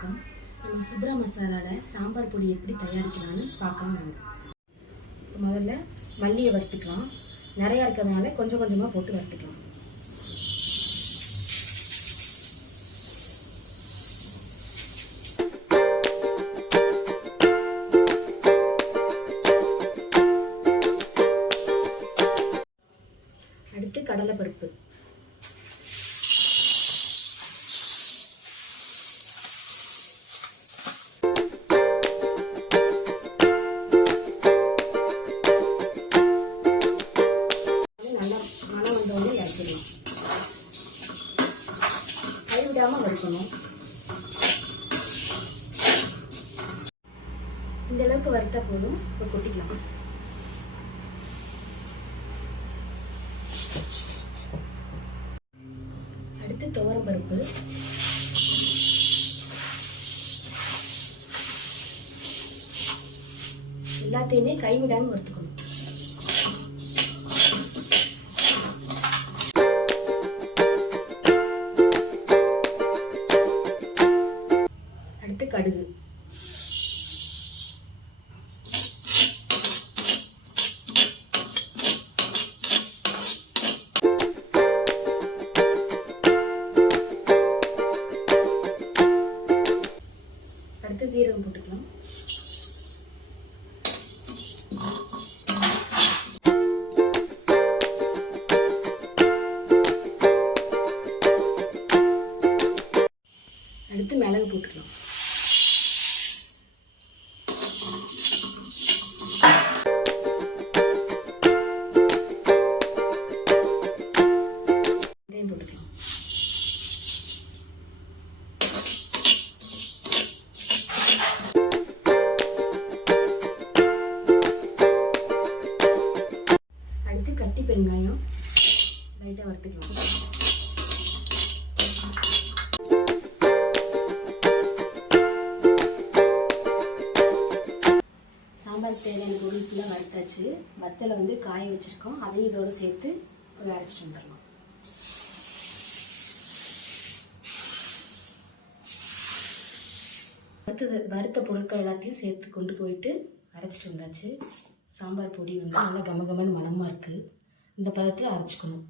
வணக்கம். நம்ம சுப்ரா மசாலாவில் சாம்பார் பொடி எப்படி தயாரிக்கலாம்னு பார்க்கலாம் வாங்க. முதல்ல மல்லியை வறுத்துக்கலாம். நிறையா இருக்கிறதுனால கொஞ்சம் கொஞ்சமாக போட்டு வறுத்துக்கலாம். அடுத்து கடலைப்பருப்பு, கைவிடாமல் வறுக்கணும். இந்த அளவுக்கு வறுத்தா போதும். இப்போ கொட்டிக்கலாம். அடுத்து துவரம் பருப்பு, எல்லாத்தையுமே கைவிடாமல் வறுத்துக்கணும். அடுத்து கடுகு, அடுத்து சீரகம் போட்டுக்கலாம். அடுத்து மிளகு போட்டுக்கலாம். இதையும் போட்டுக்கலாம். அடுத்து கட்டி பெருங்காயம் லைட்டாக வறுத்துக்கலாம். சாம்பார் தேவையான பொருள் ஃபுல்லாக வறுத்தாச்சு. வத்தலை வந்து காய வச்சுருக்கோம். அதையும் இதோடு சேர்த்து போய் அரைச்சிட்டு வந்துடலாம். வறுத்த பொருட்கள் எல்லாத்தையும் சேர்த்து கொண்டு போயிட்டு அரைச்சிட்டு வந்தாச்சு. சாம்பார் பொடி வந்து நல்லா கமகமன்னு மணமாக இருக்குது. இந்த பதத்தில் அரைச்சிக்கணும்.